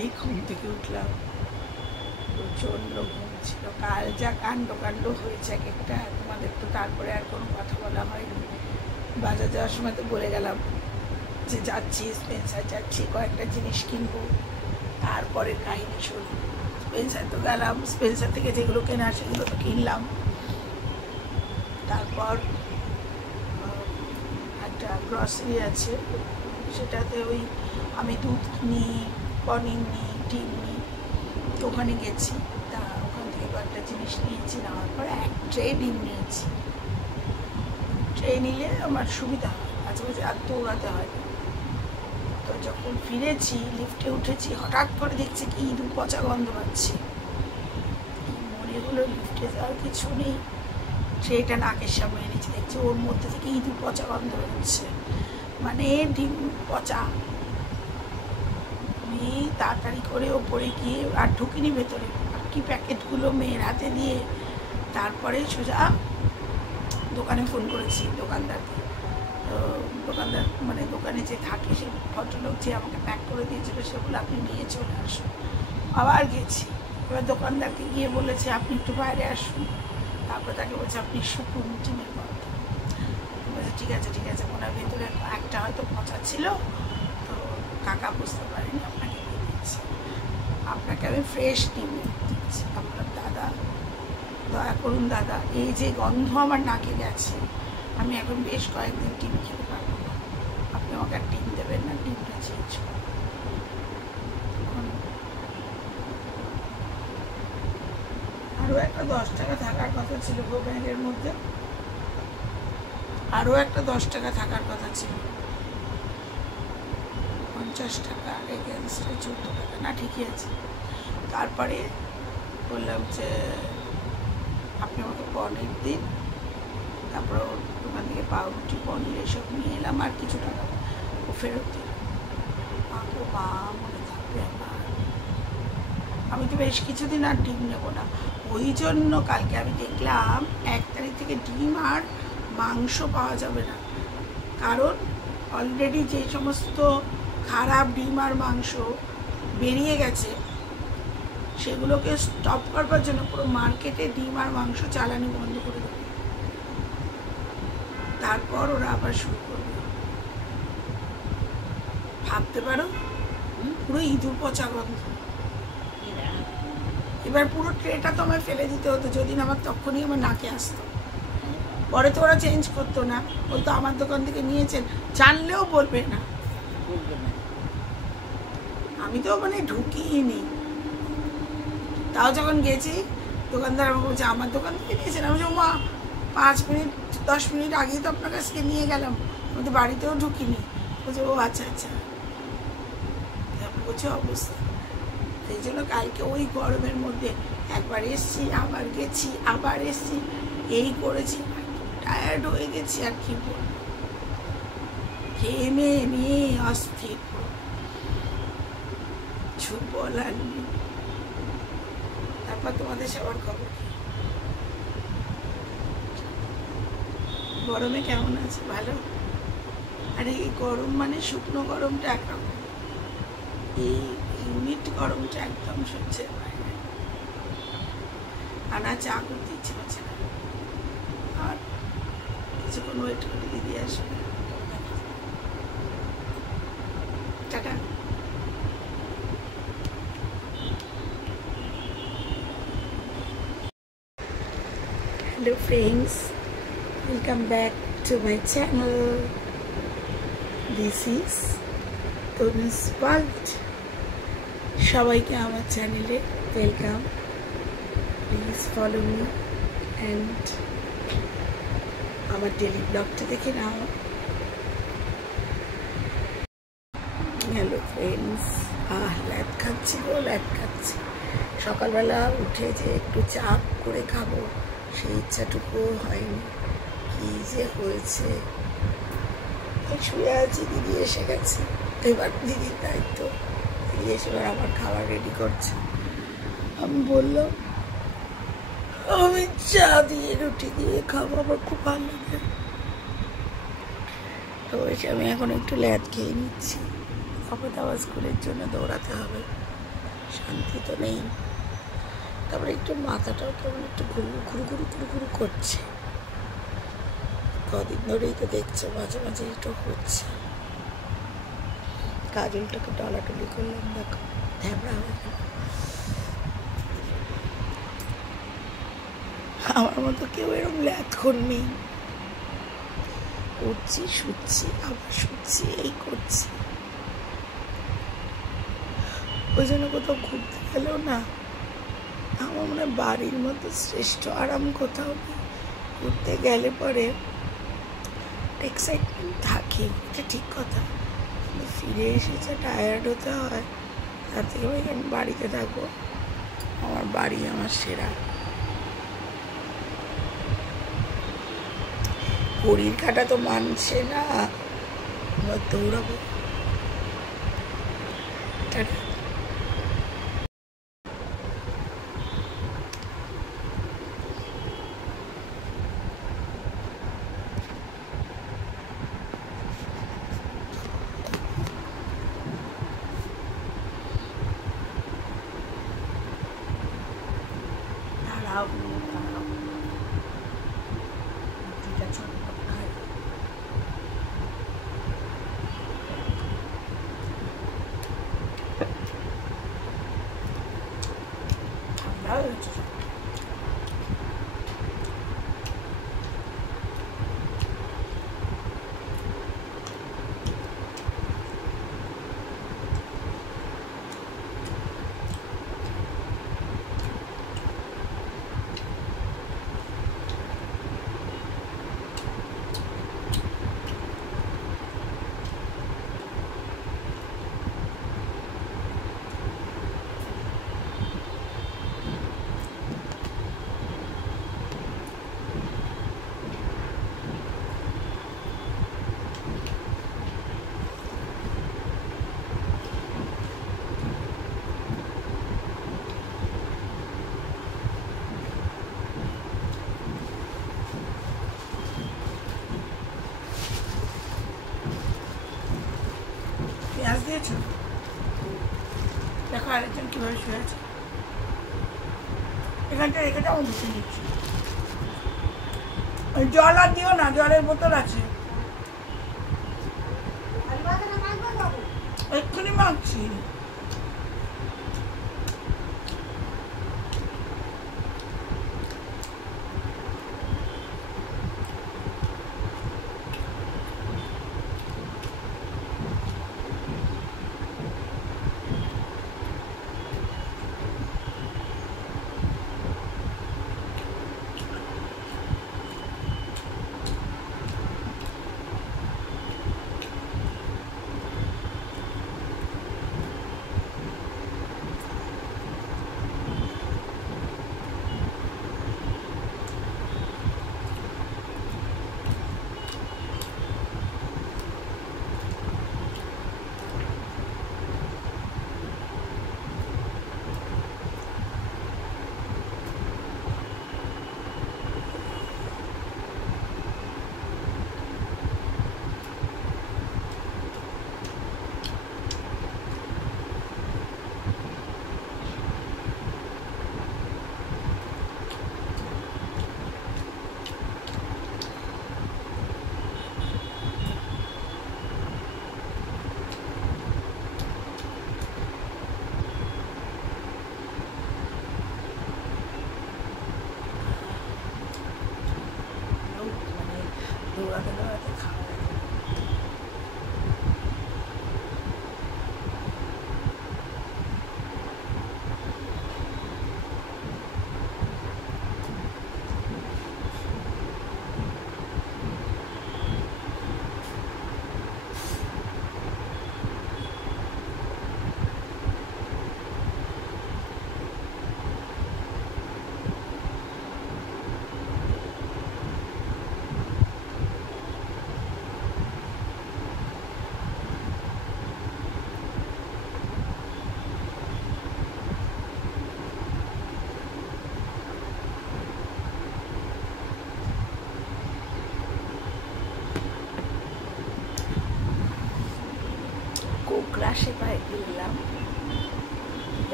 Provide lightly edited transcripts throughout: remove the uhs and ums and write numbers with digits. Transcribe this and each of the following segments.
এই ঘুম থেকে উঠলাম, প্রচণ্ড ঘুম ছিল। কাল যা কাণ্ড হয়েছে এক একটা, তোমাদের তো তারপরে আর কোনো কথা বলা হয়নি। বাজার যাওয়ার সময় তো বলে গেলাম যে যাচ্ছি স্পেন্সার যাচ্ছি, কয়েকটা জিনিস কিনবো। তারপরের কাহিনী শুরু। স্পেন্সার তো গেলাম, স্পেন্সার থেকে যেগুলো কেনার সেগুলো তো কিনলাম। তারপর একটা গ্রসারি আছে, সেটাতে ওই আমি দুধ নিই, পনির নিই, ডিম নিই, তো ওখানে গেছি। তা ওখান থেকে কয়েকটা জিনিস নিয়েছি, নেওয়ার পরে এক ট্রে ডিম নিয়েছি। ট্রে নিলে আমার সুবিধা হয়, মাঝে আর দৌড়াতে হয় না। তো যখন ফিরেছি, লিফটে উঠেছি, হঠাৎ করে দেখছি কি ইঁদুর পচা গন্ধ পাচ্ছি। মনে হলো লিফটে যাওয়ার কিছু নেই, ট্রেটা নাকের সামনে এনেছি, দেখছি ওর মধ্যে থেকে ইঁদুর পচা গন্ধ হচ্ছে, মানে ডিম পচা। আমি তাড়াতাড়ি করে ওপরে গিয়ে আর ঢুকিনি ভেতরে, কি প্যাকেটগুলো মেয়ের হাতে দিয়ে তারপরে সোজা দোকানে ফোন করেছি দোকানদারকে। তো দোকানদার মানে দোকানে যে থাকে সে ভদ্রলোক যে আমাকে প্যাক করে দিয়েছিল, সেগুলো আপনি নিয়ে চলে আসুন। আবার গেছি, এবার দোকানদারকে গিয়ে বলেছে আপনি একটু বাইরে আসুন। তারপরে তাকে বলছে আপনি শুকুন ডিমের গন্ধ। বলছে ঠিক আছে ঠিক আছে, ওনার ভেতরে একটা হয়তো পচা ছিল, তো কাকা বুঝতে পারেনি, আপনাকে দিয়ে দিচ্ছি, আপনাকে আমি ফ্রেশ ডিম দিচ্ছি। আপনার দাদা, দয়া করুন দাদা, এই যে গন্ধ আমার নাকে গেছে, আমি এখন বেশ কয়েকদিন ডিম খেতে পারবো না, আপনি আমাকে আর ডিম দেবেন না, ডিমটা চেঞ্জ করুন। আরও একটা 10 টাকা থাকার কথা ছিল গো ব্যাগের মধ্যে, আরও একটা 10 টাকা থাকার কথা ছিল। 50 টাকা এগেনস্টে 14 টাকা, না ঠিকই আছে। তারপরে বললাম যে আপনি আমাকে পনির দিন, তারপরে ওখান থেকে পাউরুটি পনির এসব নিয়ে এলাম, আর কিছু টাকা ও ফেরত দিলাম। মাকে মা মনে থাকবে আমার, আমি তো বেশ কিছুদিন আর ডিম নেবো না। ওই জন্য কালকে আমি দেখলাম 1 তারিখ থেকে ডিম আর মাংস পাওয়া যাবে না, কারণ অলরেডি যে সমস্ত খারাপ ডিম আর মাংস বেরিয়ে গেছে, সেগুলোকে স্টপ করবার জন্য পুরো মার্কেটে ডিম আর মাংস চালানি বন্ধ করে দেবে, তারপর ওরা আবার শুরু করবে। ভাবতে পারো, পুরো ইঁদুর পচা গন্ধ। এবার পুরো ট্রেটা তো আমায় ফেলে দিতে হতো, যদি না আমার তখনই আমার নাকে আসতো। পরে তো ওরা চেঞ্জ করতো না, বলতো আমার দোকান থেকে নিয়েছেন, জানলেও বলবে না। আমি তো মানে ঢুকিয়ে, তাও যখন গেছি দোকানদার আমাকে বলছে আমার দোকান থেকে নিয়েছেন। আমি বলছি মা 5 মিনিট 10 মিনিট আগেই তো আপনার কাছ থেকে নিয়ে গেলাম, আমি তো বাড়িতেও ঢুকিনি। বলছে ও আচ্ছা আচ্ছা, বোঝো অবস্থা। সেই জন্য কালকে ওই গরমের মধ্যে একবার এসছি, আবার গেছি, আবার এসছি, এই করেছি, টায়ার্ড হয়ে গেছি। আর কি বলবো, ঘেমে নিয়ে অস্থির, কিছু বলার নেই। তারপর তোমাদের সবার খবর, গরমে কেমন আছে? ভালো? আর এই গরম মানে শুকনো গরমটা একরকম, এই ইউনিট গরমটা একদম সহ্যের বাইরে। আনা চা করতে ইচ্ছে হচ্ছে না, আর কিছুক্ষণ ওয়েট করে দিদি আসবে। Tata. Hello friends, welcome back to my channel. This is Tanu's World. সবাইকে আমার চ্যানেলে welcome. Please follow me and আমার ডেলি ব্লগটা দেখে নাও। হ্যালো ফ্রেন্ডস, ল্যাদ খাচ্ছি গো, ল্যাদ খাচ্ছি। সকালবেলা উঠে যে একটু চা করে খাবো, সেই ইচ্ছাটুকুও হয়নি। কি যে হয়েছে, শুয়ে আছি, দিদি এসে গেছে, এবার দিদির দায়িত্ব। দিদি এসে এবার আমার খাবার রেডি করছে। আমি বললাম আমি চা দিয়ে রুটি দিয়ে খাবো, আমার খুব ভালো লাগে। তো এসে আমি এখন একটু ল্যাদ খেয়ে নিচ্ছি, আবার স্কুলের জন্য দৌড়াতে হবে। শান্তি তো নেই। তারপরে একটু মাথাটাও কেমন একটু ঘুরু ঘুরু ঘুরু ঘুরু করছে। কদিন ধরেই তো দেখছো মাঝে মাঝে একটু হচ্ছে। কাজলটাকে টলাটলি করলাম, দেখো থ্যাবড়া হয়ে গেল। আমার মতো কেউ এরকম ল্যাথখন নেই। উঠছি, শুচ্ছি, আবার শুচ্ছি, এই করছি। ওই জন্য কোথাও ঘুরতে গেলেও না, আমার মনে হয় বাড়ির মতো শ্রেষ্ঠ আরাম কোথাও নেই। ঘুরতে গেলে পরে এক্সাইটমেন্ট থাকে, এটা ঠিক কথা, কিন্তু ফিরে এসেছে টায়ার্ড হতে হয়। তার থেকে ভাই আমি বাড়িতে থাকবো, আমার বাড়ি আমার সেরা। ঘড়ির কাঁটা তো মানছে না, আমরা দৌড়াবো। দাঁড়াও দাঁড়াও, ঠিক আছে ঠান্ডা হয়েছে। পেঁয়াজ দিয়েছো? দেখো আরেকজন কীভাবে শুয়ে আছে। এখানটা রেখে যাও, বুঝে নিচ্ছি। জল আর দিও না, জলের বোতল আছে, এক্ষুনি মাখছি। দৌড়াতে দৌড়াতে খাওয়া যায়। কোকড়া সে পায়ে গেলাম,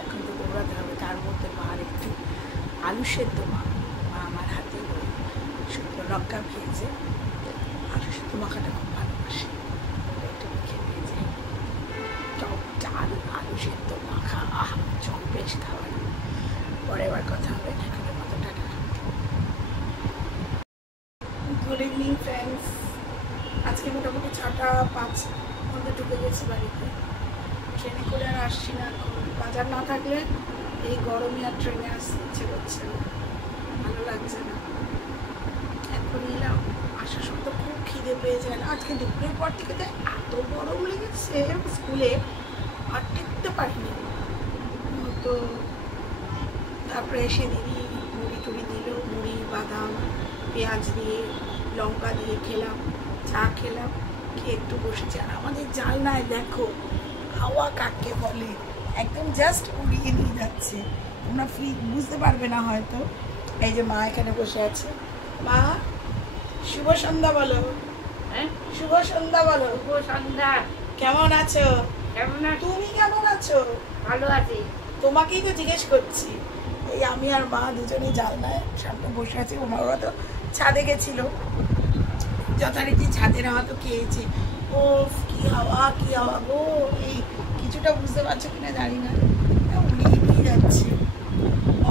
এখন তো কুড়াতে হবে, তার মধ্যে মার একটু আলু সেদ্ধ মা আমার হাতে শুকনো লঙ্কা ভেজে আলু সেদ্ধ মাখাটা খুব ভালোবাসে, একটু মেখে ভেজে টক ডাল আলু সেদ্ধ মাখা, চক বেশ খাবার। পরে এবার কথা হবে, এখনের মতো টাটা। Good evening friends. আজকে মোটামুটি 6:05 মধ্যে ঢুকে গেছি বাড়িতে। ট্রেনে করে আর আসছি না, বাজার না থাকলে এই গরমে আর ট্রেনে আসতে ইচ্ছে করছে না, ভালো লাগছে না। এখন এলাম, আসার সময় তো খুব খিদে পেয়ে যায় না। আজকে দুপুরের পর থেকে তো এত গরম লেগেছে স্কুলে, আর টিকতে পারিনি। তো তারপরে এসে দিদি মুড়ি টুড়ি দিল, মুড়ি বাদাম পেঁয়াজ দিয়ে লঙ্কা দিয়ে খেলাম, চা খেলাম, খেয়ে একটু বসেছি। আর আমাদের জানলায় দেখো হাওয়া কাকে বলে, একদম জাস্ট উড়িয়ে নিয়ে যাচ্ছে। তোমরা বুঝতে পারবে না হয়তো। এই যে মা এখানে বসে আছে। মা শুভ সন্ধ্যা বলো। হ্যাঁ, শুভ সন্ধ্যা বলো। শুভ সন্ধ্যা। কেমন আছো? কেমন আছো? তুমি কেমন আছো? ভালো আছি। তোমাকেই তো জিজ্ঞেস করছি। এই আমি আর মা দুজনেই জানলায় সামনে বসে আছি। ওরা তো ছাদে গেছিল, যথারীতি ছাদের হাওয়া তো খেয়েছে। ও কি হাওয়া গো! এই কিছুটা বুঝতে পারছো কিনা জানি না, উড়িয়ে নিয়ে যাচ্ছে,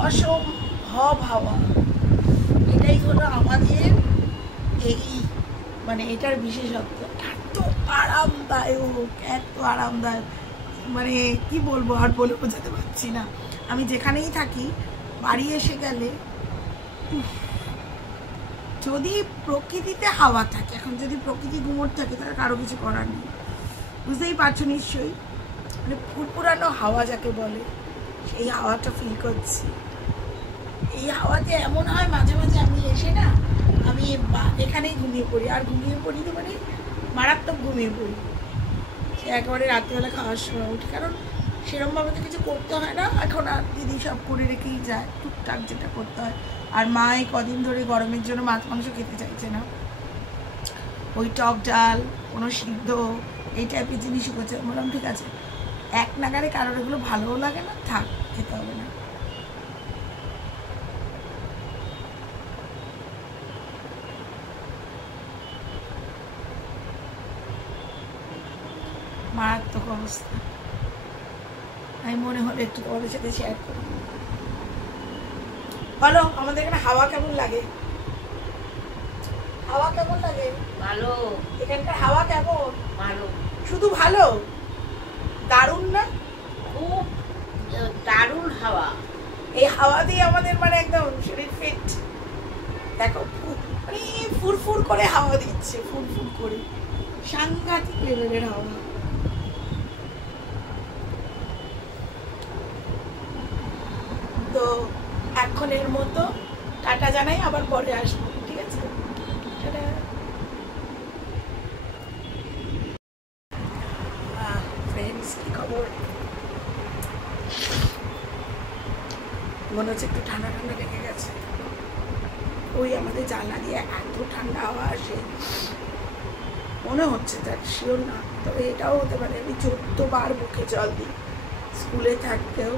অসম্ভব হাওয়া। এটাই হলো আমাদের এই মানে এটার বিশেষত্ব। এত আরামদায়ক, এত আরামদায়ক, মানে কি বলবো, আর বলে বোঝাতে পারছি না। আমি যেখানেই থাকি, বাড়ি এসে গেলে যদি প্রকৃতিতে হাওয়া থাকে, এখন যদি প্রকৃতি গুমোট থাকে তাহলে কারো কিছু করার নেই, বুঝতেই পারছো নিশ্চয়ই। মানে ফুরফুরানো হাওয়া যাকে বলে, সেই হাওয়াটা ফিল করছি। এই হাওয়াতে এমন হয় মাঝে মাঝে আমি এসে না, আমি এখানেই ঘুমিয়ে পড়ি। আর ঘুমিয়ে পড়ি তো মানে মারাত্মক ঘুমিয়ে পড়ি। সে একেবারে রাত্রিবেলা খাওয়ার সময় উঠি, কারণ সেরকমভাবে তো কিছু করতে হয় না এখন। আর দিদি সব করে রেখেই যায়, টুকটাক যেটা করতে হয়। আর মা এই কদিন ধরে গরমের জন্য মাছ মাংস খেতে চাইছে না, ওই টক ডাল কোনো সিদ্ধ এই টাইপের জিনিসই করছে। বললাম ঠিক আছে, এক নাগারে কারোর এগুলো ভালোও লাগে না, থাক, খেতে হবে না। মারাত্মক অবস্থা। আমি মনে হলো একটু তোমাদের সাথে শেয়ার করি। বলো আমাদের এখানে হাওয়া কেমন লাগে? হাওয়া কেমন লাগে? ভালো। এখানকার হাওয়া কেমন? ভালো। শুধু ভালো? দারুণ না? খুব দারুণ হাওয়া। এই হাওয়া দিয়ে আমাদের মানে একদম শরীর ফিট। দেখো মানে ফুরফুর করে হাওয়া দিচ্ছে, ফুরফুর করে, সাংঘাতিক লেভেলের হাওয়া। তো এখনের মতো টাটা জানাই, আবার পরে আসবো, ঠিক আছে? ফ্রেন্ডস কি খবর? মনে হচ্ছে একটু ঠান্ডা ঠান্ডা লেগে গেছে। ওই আমাদের জানলা দিয়ে এত ঠান্ডা হাওয়া আসে, মনে হচ্ছে, তার শিওর না, তবে এটাও হতে পারে আমি 14 বার মুখে জল দিই। স্কুলে থাকতেও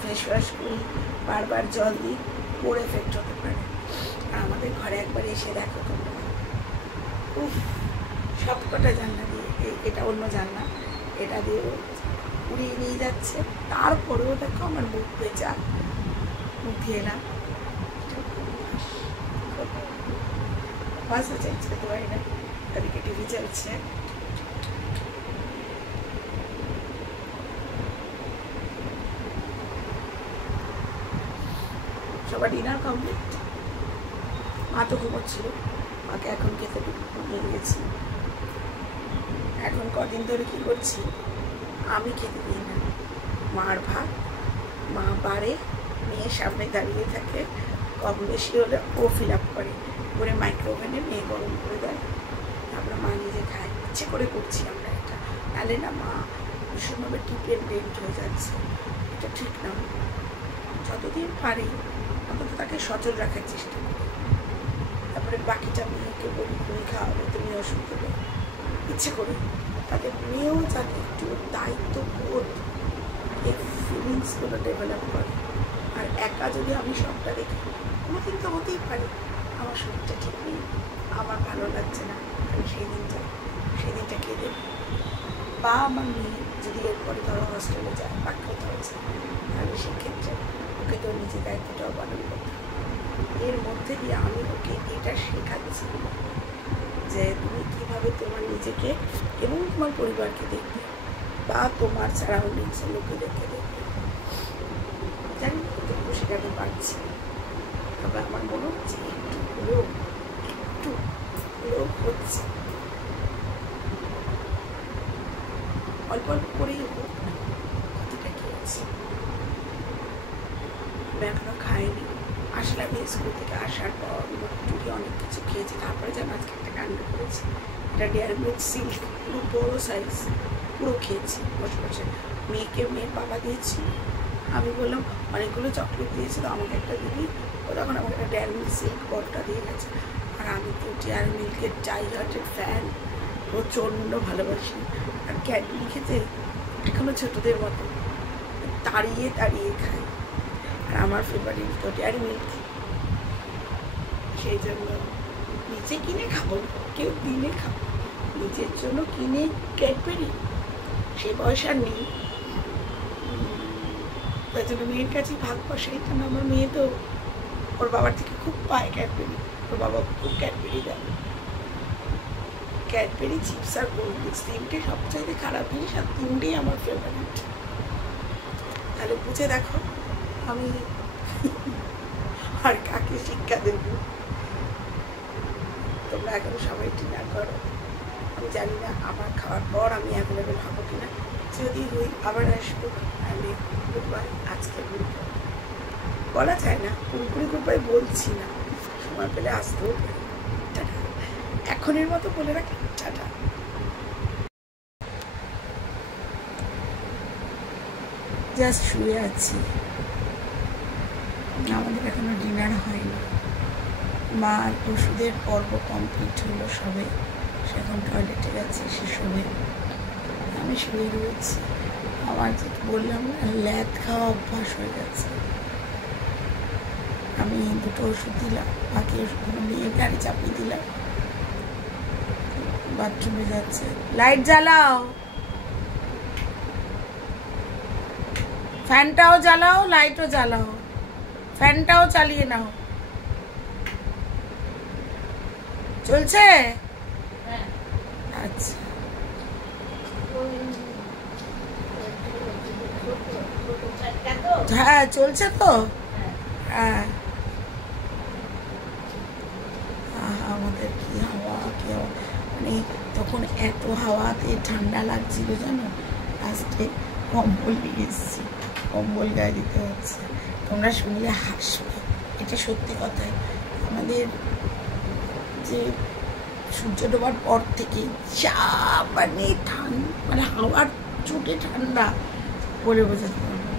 ফেস ওয়াশ করি, বারবার জল দিই, পরে এফেক্ট হতে পারে। আর আমাদের ঘরে একবার এসে দেখো তোমরা, উফ, সব কটা জানলা দিয়ে, এটা অন্য জানলা, এটা দিয়ে উড়িয়ে নিয়ে যাচ্ছে। তারপরেও দেখো আমার মুখ বেচা, মুখে এলাম, ভাষা চেঞ্জ করতে পারি না। এদিকে টিভি চলছে, সবার ডিনার কমপ্লিট। মা তো ঘুমোচ্ছিল, মাকে এখন খেতে নিয়ে গেছি। এখন কদিন ধরে কি করছি, আমি খেতে দিই না, মার ভাত মা বাড়ে, মেয়ের সামনে দাঁড়িয়ে থাকে, কম বেশি হলে ও ফিল আপ করে মাইক্রোওভেনে মেয়ে গরম করে দেয়, তারপরে মা নিজে খায়। ইচ্ছে করে করছি আমরা এটা, তাহলে না মা ভীষণভাবে ডিপেন্ডেন্ট হয়ে যাচ্ছে, এটা ঠিক না। যতদিন পারি অন্তত তাকে সচল রাখার চেষ্টা করি। তারপরে বাকিটা মেয়েকে বলি তুমি খাওয়াবে, তুমি ওষুধ দেবে, ইচ্ছে করি, তাদের মেয়েও যাতে একটু দায়িত্ববোধ, এই ফিলিংসগুলো ভালো ডেভেলপ করে। আর একা যদি আমি সবটা দেখি, কোনোদিন তো হতেই পারে আমার শরীরটা ঠিক নেই, আমার ভালো লাগছে না, আমি সেই দিনটা কে দেবে? বা আমার মেয়ে যদি এরপরে ধরো হস্টেলে যায়, পাঠ্যত হচ্ছে, তাহলে সেক্ষেত্রে ওকে তো নিজের দায়িত্বটাও পালন করতে হবে। এর মধ্যে দিয়ে আমি ওকে এটা শেখাচ্ছি যে তুমি কীভাবে তোমার নিজেকে এবং তোমার পরিবারকে দেখবে, বা তোমার সারাউন্ডিংসের লোকেদেরকে দেখবে। জানি না সেটাকে পারছি, তবে আমার মনে হচ্ছে একটু হলেও হচ্ছে, অল্প অল্প করেই হোক না, কতটা কি আছে। আমি এখনো খাইনি, আসলাম স্কুল থেকে আসার পর টুকি অনেক কিছু খেয়েছি, তারপরে যেন আজকে একটা কাণ্ড করেছি। এটা ডেয়ারি মিল্ক সিল্ক, পুরো বড় সাইজ, পুরো খেয়েছি বসে বসে। মেয়ের বাবা দিয়েছি, আমি বললাম অনেকগুলো চকলেট দিয়েছি তো আমাকে একটা দিবি, ও তখন আমাকে একটা ডেয়ারি মিল্ক সিল্ক বড়টা দিয়ে গেছে। আর আমি তো ডেয়ারি মিল্কের টাইগার্টের ফ্যান, প্রচণ্ড ভালোবাসি। আর ক্যাডবেরি খেতে এখনো ছোটদের মতো তাড়িয়ে খাই। আর আমার ফেভারিট তো ডেয়ারি মিল্ক, সেই জন্য নিজে কিনে খাবো, কেউ দিনে খাবো, নিজের জন্য কিনে ক্যাডবেরি সেই পয়সা নেই। তাই জন্য মেয়ের কাছেই ভাগ বসাই, কারণ আমার মেয়ে তো ওর বাবার থেকে খুব পায় ক্যাডবেরি, ওর বাবা খুব ক্যাডবেরি দেয়। ক্যাডবেরি, চিপস আর কোল্ড ড্রিঙ্কস, তিনটে সবচাইতে খারাপ জিনিস, আর তিনটেই আমার ফেভারিট। তাহলে বুঝে দেখো আমি আর কাকে শিক্ষা দেব। তোমরা এখন সবাই ডিনার করো, আমি জানি না আমার খাওয়ার পর আমি অ্যাভেলেবেল হবো কিনা, যদি হই আবার আসবো। আমি গুড বাই, আজকে বলা যায় না, পুরোপুরি গুড বাই বলছি না, সময় পেলে আসতেও পারি। টাটা, এখনের মতো বলে রাখি, টাটা। জাস্ট শুয়ে আছি, আমাদের এখনো ডিনার হয়নি। মার ওষুধের পর্ব কমপ্লিট হলো সবে, সে এখন টয়লেটে গেছে, সে শোবে, আমি শুয়ে রয়েছি। আমার যে বললাম না, ল্যাদ খাওয়া অভ্যাস হয়ে গেছে। আমি দুটো ওষুধ দিলাম, বাকি ওষুধগুলো নিয়ে গাড়ি চাপিয়ে দিলাম, বাথরুমে যাচ্ছে। লাইট জ্বালাও, ফ্যানটাও জ্বালাও, লাইটও জ্বালাও, ফ্যানটাও চালিয়ে নাও। চলছে? আচ্ছা, হ্যাঁ চলছে তো। হ্যাঁ, আমাদের কি হাওয়া, কি হাওয়া, মানে তখন এত হাওয়াতে ঠান্ডা লাগছিল জানো, লাস্টে কম্বল নিয়ে এসেছি, কম্বল গায়ে দিতে হচ্ছে। তোমরা শুনলে হাসবে, এটা সত্যি কথাই। আমাদের যে সূর্য ডোবার পর থেকে যা মানে মানে হাওয়ার চোটে ঠান্ডা পরে বোঝাতে পারবো।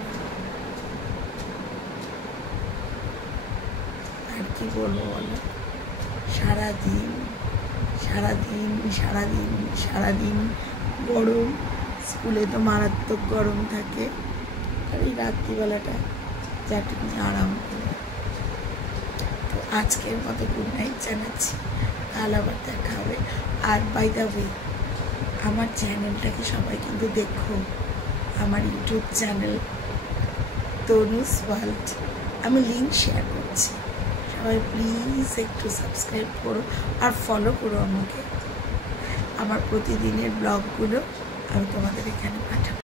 আর কি বলবো বলো, সারাদিন গরম, স্কুলে তো মারাত্মক গরম থাকে, আর এই রাত্রিবেলাটা যাটুকুনি আরাম করে। তো আজকের মতো গুড নাইট জানাচ্ছি, কাল আবার দেখা হবে। আর বাই দ্য ওয়ে, আমার চ্যানেলটাকে সবাই কিন্তু দেখো, আমার ইউটিউব চ্যানেল তনুস ওয়ার্ল্ড, আমি লিঙ্ক শেয়ার করছি, সবাই প্লিজ একটু সাবস্ক্রাইব করো আর ফলো করো আমাকে। আমার প্রতিদিনের ব্লগগুলো আমি তোমাদের এখানে পাঠাবো।